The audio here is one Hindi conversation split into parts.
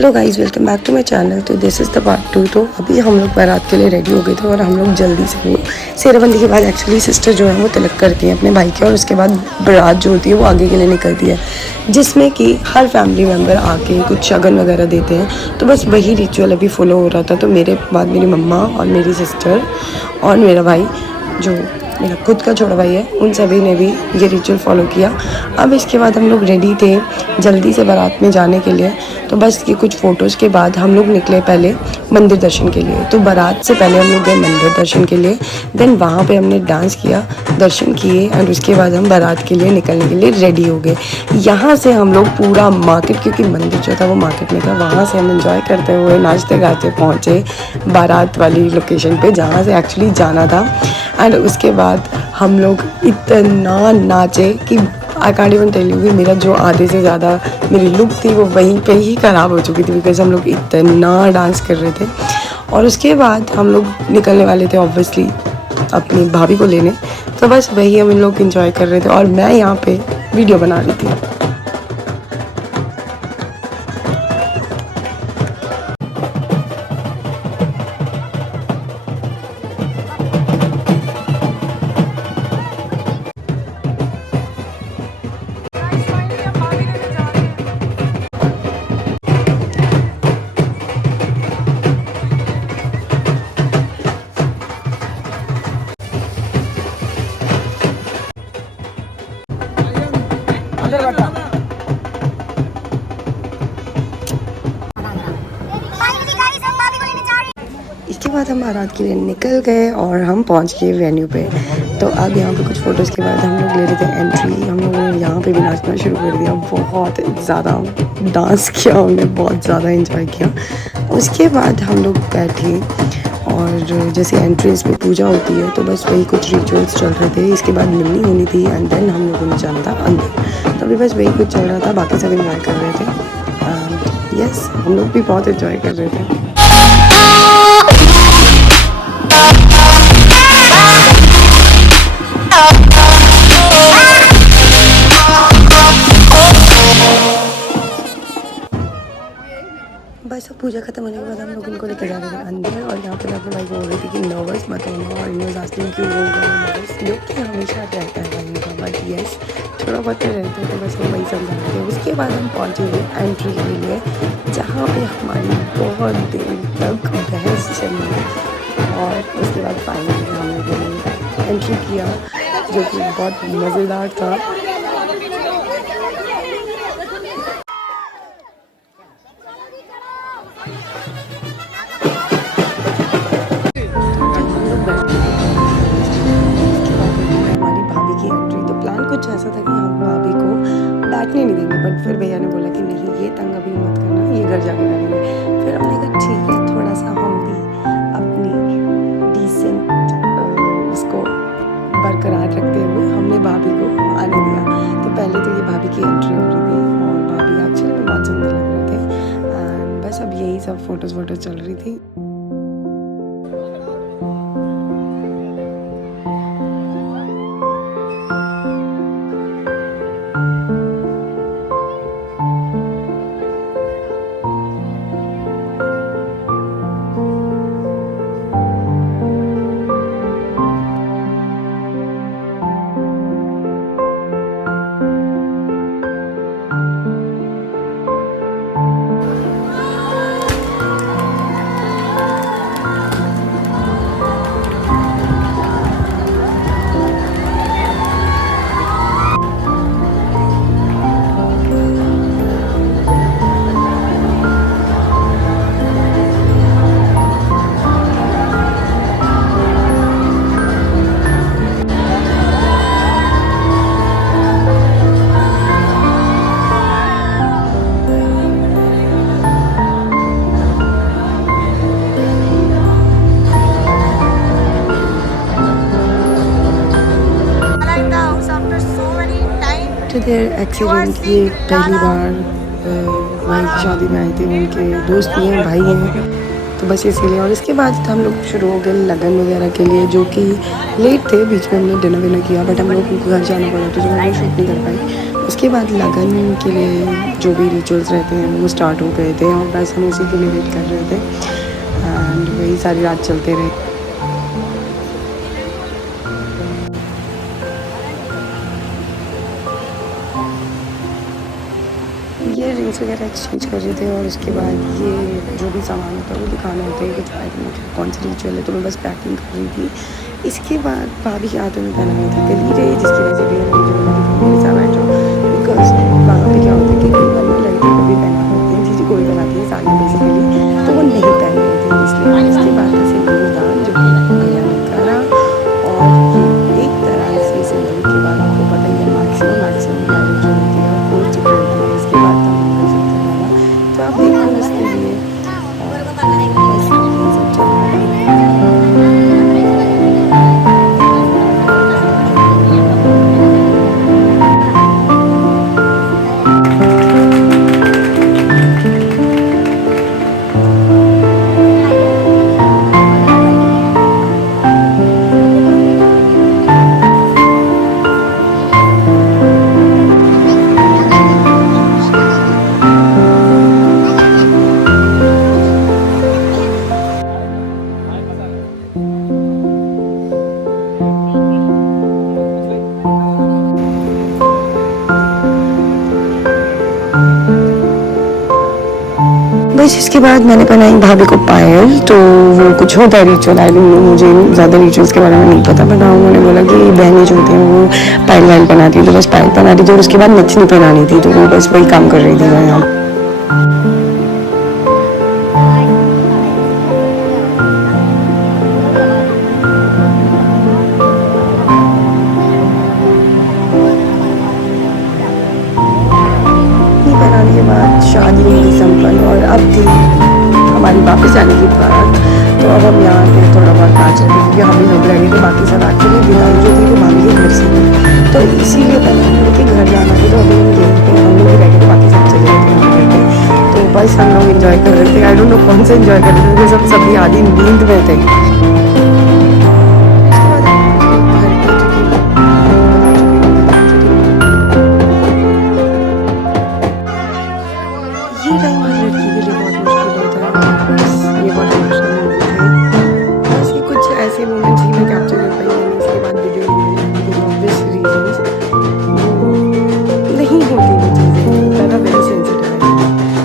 Hello guys, welcome back to my channel. तो दिस इज़ द पार्ट 2। तो अभी हम लोग बारात के लिए रेडी हो गए थे और हम लोग जल्दी से वो सेरेबंदी के बाद एक्चुअली सिस्टर जो है वो तिलक करती हैं अपने भाई के, और उसके बाद बारात जो होती है वो आगे के लिए निकलती है, जिसमें कि हर फैमिली मेम्बर आके कुछ शगन वगैरह देते हैं। तो बस वही रिचुअल अभी फॉलो हो रहा था। तो मेरे बाद मेरी मम्मा और मेरी सिस्टर और मेरा भाई, जो मेरा खुद का छोटा भाई है, उन सभी ने भी ये रिचुअल फॉलो किया। अब इसके बाद हम लोग रेडी थे जल्दी से बारात में जाने के लिए। तो बस ये कुछ फ़ोटोज़ के बाद हम लोग निकले पहले मंदिर दर्शन के लिए। तो बारात से पहले हम लोग गए मंदिर दर्शन के लिए, देन वहाँ पे हमने डांस किया, दर्शन किए, एंड उसके बाद हम बारात के लिए निकलने के लिए रेडी हो गए। यहाँ से हम लोग पूरा मार्केट, क्योंकि मंदिर जो था वो मार्केट में था, वहाँ से हम एंजॉय करते हुए नाचते गाते पहुँचे बारात वाली लोकेशन पे जहाँ से एक्चुअली जाना था। एंड उसके बाद हम लोग इतना नाचे कि I can't even tell you कि मेरा जो आधे से ज़्यादा मेरी लुक थी वो वहीं पे ही ख़राब हो चुकी थी, बिकॉज हम लोग इतना डांस कर रहे थे। और उसके बाद हम लोग निकलने वाले थे ऑब्वियसली अपनी भाभी को लेने। तो बस वही हम इन लोग इंजॉय कर रहे थे और मैं यहाँ पे वीडियो बना रही थी। इसके बाद हम बारात के लिए निकल गए और हम पहुंच गए वेन्यू पे। तो अब यहाँ पे कुछ फ़ोटोज़ के बाद हम लोग ले रहे थे एंट्री। हम लोगों ने यहाँ पे भी नाचना शुरू कर दिया, बहुत ज़्यादा डांस किया हमने, बहुत ज़्यादा एंजॉय किया। उसके बाद हम लोग बैठे और जैसे एंट्रेंस में पूजा होती है तो बस वही कुछ रिचुअल्स चल रहे थे। इसके बाद मिलनी होनी थी एंड देन हम लोगों ने जाना था अंदर। तो अभी बस वही कुछ चल रहा था, बाकी सब एंजॉय कर रहे थे। यस, हम लोग भी बहुत एंजॉय कर रहे थे। बस अब पूजा खत्म होने के बाद हम लोग उनको लेकर जा रहे थे अंदर। और यहाँ पर अपने भाई को बोल रही थी कि नर्वस मत होना, और न्यूज़ आस्किंग क्यों होगा नर्वस, जो कि हमेशा रहता है भाई का। बट येस, थोड़ा बहुत तो रहते थे, बस हम वही समझा रहे थे। उसके बाद हम पहुँचे एंट्री के लिए, जहाँ पे हमारी बहुत देर तक बहस चली। और उसके बाद फाइनली हम लोगों ने एंट्री किया, जो कि बहुत मज़ेदार था। कुछ ऐसा था कि हम भाभी को बैठने नहीं देंगे, बट फिर भैया ने बोला कि नहीं, ये तंग अभी मत करना, ये घर जाके करेंगे। फिर हमने कहा ठीक है, थोड़ा सा हम भी अपनी डिसेंट उसको बरकरार रखते हुए हमने भाभी को आने दिया। तो पहले तो ये भाभी की एंट्री हो रही थी और भाभी एक्चुअली में बहुत सुंदर लग रहे थे। एंड बस अब यही सब फ़ोटोज़ चल रही थी। आफ्टर देयर एक्सीडेंट ये पहली बार भाई की शादी में आई थी। उनके दोस्त भी हैं, भाई हैं, तो बस इसीलिए। और इसके बाद हम लोग शुरू हो गए लगन वगैरह के लिए, जो कि लेट थे। बीच में हमने डिनर विनर किया, बट हम लोग को घर जाना पड़ा तो जो मैं शूट नहीं कर पाई। उसके बाद लगन के लिए जो भी रिचुअल्स रहते हैं वो स्टार्ट हो गए थे और बस हम उसी के लिए वेट कर रहे थे एंड वही सारी रात चलते रहे। ये रिंग्स वगैरह एक्सचेंज कर रहे थे और उसके बाद ये जो भी सामान होता है वो दिखाना होता है कुछ आइटम कौन सी रिचुअल है, तो मैं बस पैकिंग कर रही थी। इसके बाद भाभी के हाथों में पहना हुआ था गली रे, जिसकी वजह से भी हम मेरे साथ बैठो बिकॉज वहाँ पे क्या होता है कि कई बार ना लड़कियों को भी पहना होते हैं, चीज़ें कोई बनाती है साड़ी बेसिकली, तो वो नहीं पहनी होती है, इसलिए इसके बाद का सिंदूर दान जो कि भैया ने करा। और ये एक तरह से सिंदूर के बाद आपको पता ही है मैक्सिमम मैरिज जो होती है वो हो चुकी होती है, इसके बाद तो मंगलसूत्र वाला, तो आप देखो उसके लिए और बस ये सब चल रहा है। बस इसके बाद मैंने पहनाई भाभी को पायल, तो वो कुछ होता है रिचुअल, आई डोंट नो, मुझे ज़्यादा रिचुअल्स के बारे में नहीं पता, बट हाँ उन्होंने बोला कि बहनें जो होती हैं वो पायल वायल पहनाती है, तो बस पायल पहना रही थी और उसके बाद नथनी पहनानी थी, तो वो बस वही काम कर रही थी मैं यहाँ। पहनाने के बाद शादी हुई संपन्न और अब थी हमारी वापस जाने की बात, तो अब हम यहाँ पे थोड़ा बहुत नाच रहे थे क्योंकि हम भी लोग रह गए थे, बाकी सब एक्चुअली विदाई जो थी वो भाभी के घर से थी, तो इसीलिए पहले हम लोग के घर जाना था, तो अभी हम गेम पे हम लोग भी रह गए थे, बाकी सब चले गए थे घर पे, तो बस हम लोग इन्जॉय कर रहे थे। आई डोंट नो कौन सा इन्जॉय कर रहे थे क्योंकि सब सभी आधी नींद में थे। ये टाइम हर लड़की के लिए बहुत मुश्किल होता है, बस ये बहुत इमोशनल मोमेंट थे, बस ये कुछ ऐसे मोमेंट्स ही मैं कैप्चर कर पाई मैंने, इसके बाद वीडियो नहीं ऑब्वियस रीजंस नहीं होती वो चीज़ें, ज़्यादा वेरी सेंसिटिव है,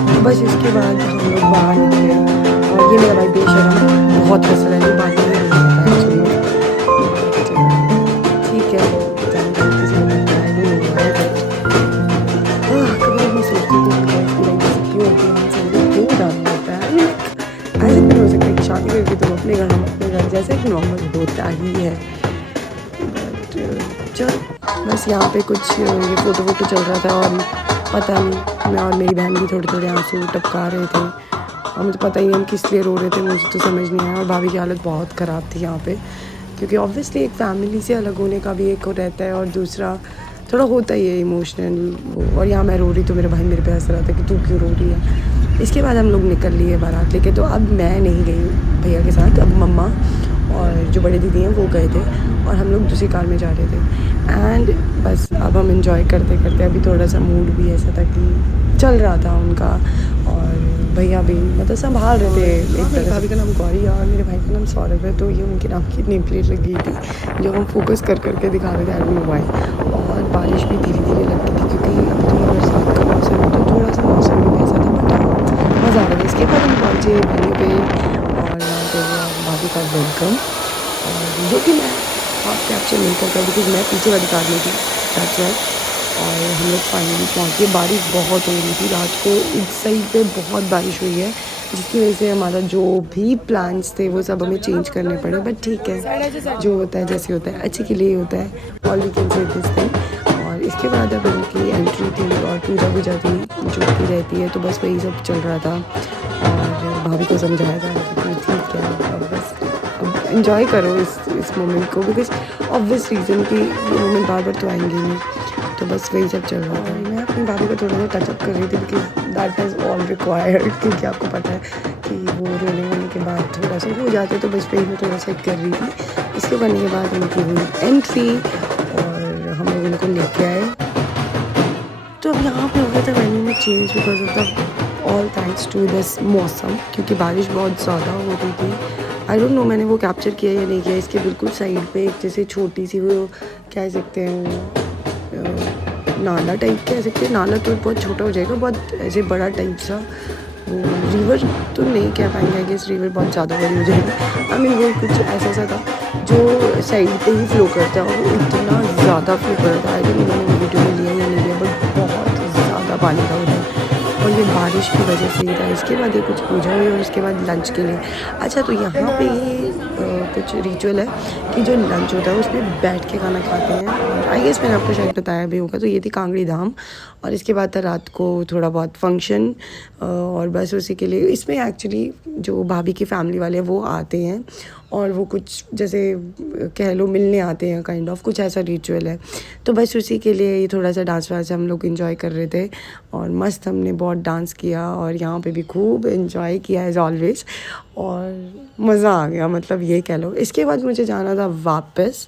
तो बस इसके बाद हम लोग बाहर निकले और ये मेरा भाई बेशरम बहुत हंस रहा है, ये बात नहीं होता एक्चुअली, ठीक है कभी मैं सोचती हूँ ऐसे नहीं हो सकता कि शादी करके तुम अपने घर हम अपने घर, जैसे कि नॉर्मल होता ही है, बट चलो बस यहाँ पे कुछ ये फ़ोटो चल रहा था और पता नहीं मैं और मेरी बहन भी थोड़े थोड़े आंसू टपका रहे थे और मुझे पता ही नहीं हम किस लिए रो रहे थे, मुझे तो समझ नहीं आया, और भाभी की हालत बहुत ख़राब थी यहाँ पे क्योंकि ऑब्वियसली एक फैमिली से अलग होने का भी एक रहता है और दूसरा थोड़ा होता ही है इमोशनल वो, और यहाँ मैं रो रही तो मेरा भाई मेरे पे हंस रहा था कि तू क्यों रो रही है। इसके बाद हम लोग निकल लिए बारात लेके, तो अब मैं नहीं गई भैया के साथ, अब मम्मा और जो बड़े दीदी हैं वो गए थे और हम लोग दूसरी कार में जा रहे थे एंड बस अब हम इंजॉय करते करते अभी थोड़ा सा मूड भी ऐसा था कि चल रहा था उनका और भैया भी मतलब संभाल रहे थे एक तरह। भाभी का नाम गौरी है और मेरे भाई का नाम सौरभ है, तो ये उनके नाम की नेम प्लेट लगी थी जो हम फोकस कर करके दिखा रहे थे, आई डोंट नो व्हाई, और बारिश भी धीरे धीरे लगती थी क्योंकि अब थोड़ा बरसात का मौसम है, तो थोड़ा सा मौसम भी वैसा था, बट मज़ा आ रहा था। इसके बाद हम पहुँचे वेन्यू पे और यहाँ पे भाभी का वेलकम, और जो कि मैं हाफ कैप्चर नहीं कर पाई बिकॉज मैं पीछे वाली कार में थी दैट्स व्हाई, और हम लोग फाइनली पहुँचे। बारिश बहुत हो रही थी रात को, इस साइड पे बहुत बारिश हुई है जिसकी वजह से हमारा जो भी प्लान्स थे वो सब हमें चेंज करने पड़े, बट ठीक है जो होता है जैसे होता है अच्छे के लिए होता है, all we can say this thing. और इसके बाद अब उनकी एंट्री थी और पूजा वूजा थी जो की रहती है, तो बस वही सब चल रहा था और भाभी को समझाया जा रहा था कि ठीक है अब बस अब इंजॉय करो इस मोमेंट को, बिकॉज ऑब्वियस रीज़न कि ये मोमेंट बार बार तो आएंगे नहीं, तो बस वही सब चल रहा था। मैं अपनी भाभी को थोड़ा सा टचअप कर रही थी because that is all required, क्योंकि आपको पता है कि वो रोने वोने के बाद थोड़ा सा हो जाते, तो बस वही मैं थोड़ा सा कर रही थी। इसके करने के बाद उनकी हुई एंट्री और हम लोग उनको लेके आए तो अब यहाँ पे हो गया था वेन्यू में change because of the all thanks to this मौसम, क्योंकि बारिश बहुत ज़्यादा हो रही थी। आई डोंट नो मैंने वो कैप्चर किया या नहीं किया। इसके बिल्कुल साइड पे एक जैसे छोटी सी वो कह सकते हैं नाला टाइप कह सकते हैं। नाला तो बहुत छोटा हो जाएगा, बहुत ऐसे बड़ा टाइप सा वो रिवर तो नहीं कह पाएंगे, आई गेस रिवर बहुत ज़्यादा बड़ी हो जाएगी। आई मीन वो कुछ ऐसा सा था जो साइड पे ही फ्लो करता है और वो इतना ज़्यादा फ्लो कर रहा था। आई डोंट नो मैंने वीडियो में लिया या नहीं लिया, बट बहुत ज़्यादा पानी था उधर और ये बारिश की वजह से ही था। इसके बाद ये कुछ पूजा हुई और उसके बाद लंच के लिए। अच्छा, तो यहाँ पे ये कुछ रिचुअल है कि जो लंच होता है उसमें बैठ के खाना खाते हैं। आई गेस मैंने आपको शायद बताया भी होगा। तो ये थी कांगड़ी धाम और इसके बाद था रात को थोड़ा बहुत फंक्शन और बस उसी के लिए इसमें एक्चुअली जो भाभी की फैमिली वाले हैं वो आते हैं और वो कुछ जैसे कह लो मिलने आते हैं, काइंड ऑफ कुछ ऐसा रिचुअल है। तो बस उसी के लिए ये थोड़ा सा डांस वांस हम लोग एंजॉय कर रहे थे और मस्त हमने बहुत डांस किया और यहाँ पे भी खूब एंजॉय किया एज ऑलवेज और मज़ा आ गया, मतलब ये कह लो। इसके बाद मुझे जाना था वापस,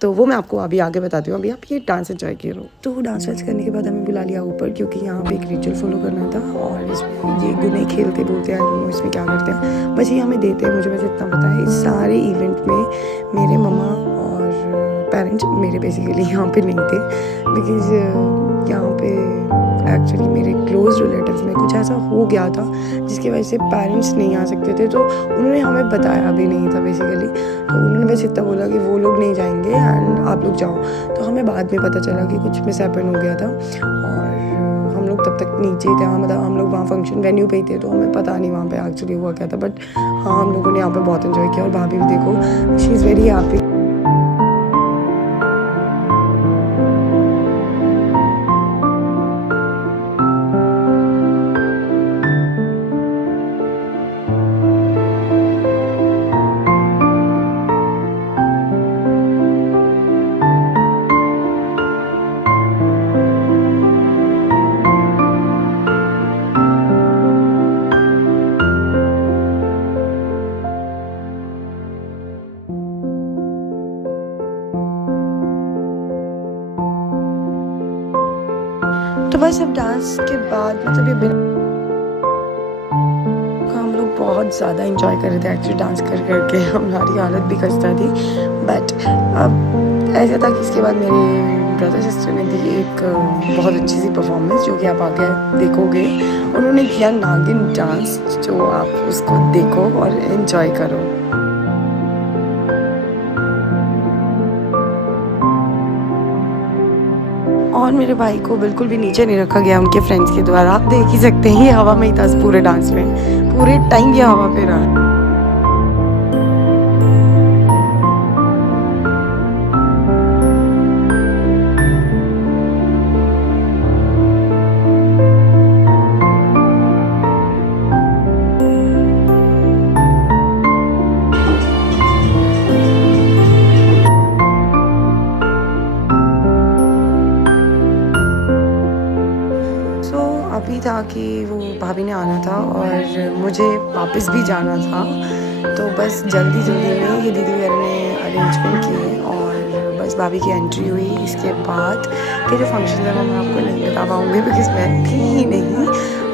तो वो मैं आपको अभी आगे बताती हूँ। अभी आप ये डांस एंजॉय करो। तो डांस वांस करने के बाद हमें बुला लिया ऊपर, क्योंकि यहाँ पे एक रिचुअल फॉलो करना था और इसमें ये गुने खेलते बोलते हैं, इसमें क्या करते हैं बस ये हमें देते हैं। मुझे बस इतना पता है। इस सारे इवेंट में मेरे मम्मा और पेरेंट्स मेरे बेसिकली यहाँ पे नहीं थे, बिकॉज यहाँ पे एक्चुअली मेरे क्लोज रिलेटिव्स में कुछ ऐसा हो गया था जिसकी वजह से पेरेंट्स नहीं आ सकते थे। तो उन्होंने हमें बताया भी नहीं था बेसिकली। तो उन्होंने बस इतना बोला कि वो लोग नहीं जाएंगे एंड आप लोग जाओ। तो हमें बाद में पता चला कि कुछ मिसहैपन हो गया था और हम लोग तब तक नीचे थे। हाँ, मतलब हम लोग वहाँ फंक्शन वेन्यू पे ही थे, तो हमें पता नहीं वहाँ पे एक्चुअली हुआ क्या था। बट हाँ, हम लोगों ने यहाँ पे बहुत एंजॉय किया और भाभी भी देखो, शी इज़ वेरी हैप्पी। तो बस अब डांस के बाद मतलब ये बिना हम लोग बहुत ज़्यादा इंजॉय कर रहे थे एक्चुअली। डांस कर करके हमारी हालत भी खस्ता थी। बट अब ऐसा था कि इसके बाद मेरे ब्रदर सिस्टर ने दी एक बहुत अच्छी सी परफॉर्मेंस, जो कि आप आगे देखोगे। उन्होंने किया नागिन डांस, जो आप उसको देखो और एंजॉय करो। और मेरे भाई को बिल्कुल भी नीचे नहीं रखा गया उनके फ्रेंड्स के द्वारा। आप देख ही सकते हैं ये हवा में ही था पूरे डांस में, पूरे टाइम ये हवा पे रहा। अभी था कि वो भाभी ने आना था और मुझे वापस भी जाना था। तो बस जल्दी में ये दीदी वगैरह ने अरेंजमेंट किए और बस भाभी की एंट्री हुई। इसके बाद के जो फंक्शन है वो मैं आपको नहीं बता पाऊँगी बिकॉज मैं थी ही नहीं,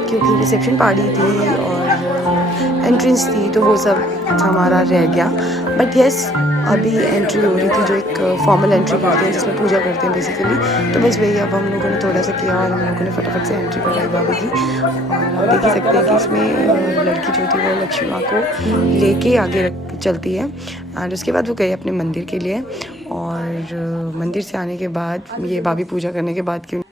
क्योंकि रिसेप्शन पार्टी थी और एंट्रेंस थी, तो वो सब हमारा रह गया। बट येस, अभी एंट्री हो रही थी जो एक फॉर्मल एंट्री करते हैं जिसमें पूजा करते हैं बेसिकली। तो बस वही अब हम लोगों ने थोड़ा सा किया और हम लोगों ने फटाफट से एंट्री कराई भाभी की। और आप देख ही सकते हैं कि इसमें लड़की जो थी वो लक्ष्मी माँ को लेके आगे चलती है और उसके बाद वो गए अपने मंदिर के लिए। और मंदिर से आने के बाद ये भाभी पूजा करने के बाद क्यों।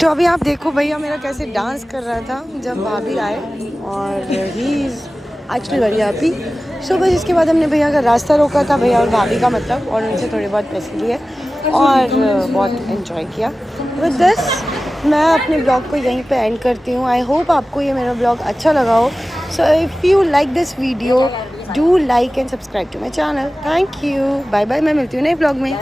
तो अभी आप देखो भैया मेरा कैसे डांस कर रहा था जब भाभी आए और he is actually very happy. So बस इसके बाद हमने भैया का रास्ता रोका था, भैया और भाभी का मतलब, और उनसे थोड़े बहुत पैसे लिए और बहुत एंजॉय किया। विद दिस मैं अपने ब्लॉग को यहीं पे एंड करती हूँ। आई होप आपको ये मेरा ब्लॉग अच्छा लगा हो। So if you like this video do like and subscribe to my channel. Thank you, bye bye. मैं मिलती हूँ नए ब्लॉग में।